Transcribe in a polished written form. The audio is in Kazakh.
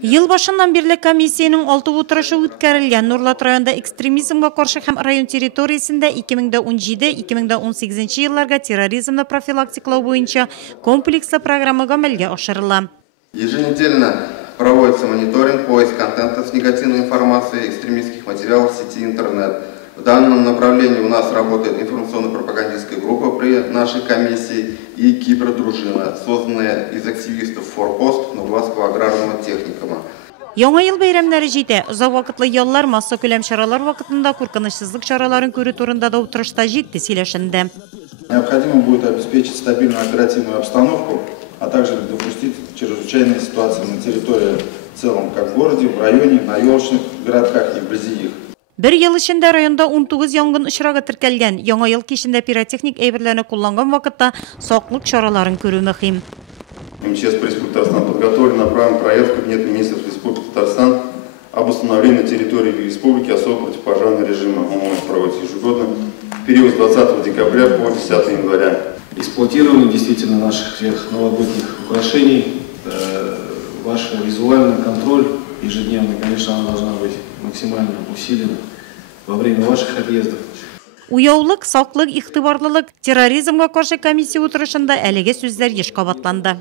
Ел башыннан бирле комиссияның 6 утырышы үткәрелгән. Нурлат районда экстремизмга каршы һәм район территориясендә 2017-2018 елларга терроризмны профилактикалау буенча комплекслы программа гамәлгә ашырыла. Еженедельно проводится мониторинг, поиск контента с негативной информацией, экстремистских материалов в сети интернет. В данном направлении у нас работает информационно-пропагандистская группа при нашей комиссии и кибердружина, созданная из активистов Форпост Нурлатского аграрного техникума. Яңа ел бәйрәмнәре җитә. Озак вакытлы яллар, масса күләм чаралар вакытында куркынычсызлык чараларын күрү турында да утырышта җитте сөйләшендә. Необходимо будет обеспечить стабильную оперативную обстановку, а также не допустить чрезвычайные ситуации на территории в целом, как в городе, в районе, на елочных городках и вблизи их. Bir yıl içinde rayonda 19 yangın ışırağı tirkelgen. Яңа ел кешендә пиротехник әйберләрне кулланган вакытта саклык чараларын көрү мөһим. МЧС по Республике Татарстан подготовлен направлен проект Кабинета министров Республики Татарстан об установлении на территории республики особого противопожарного режима. Он проводится ежегодно в период с 20 декабря по 10 января. Эксплуатирование действительно наших всех новогодних украшений, ваш визуальный контроль ежедневный, конечно, она должна быть максимально усилена во время ваших отъездов. Уяулык, саклык, игътибарлылык, терроризмга каршы комиссия утырышында әлеге сүзләр еш кабатланды.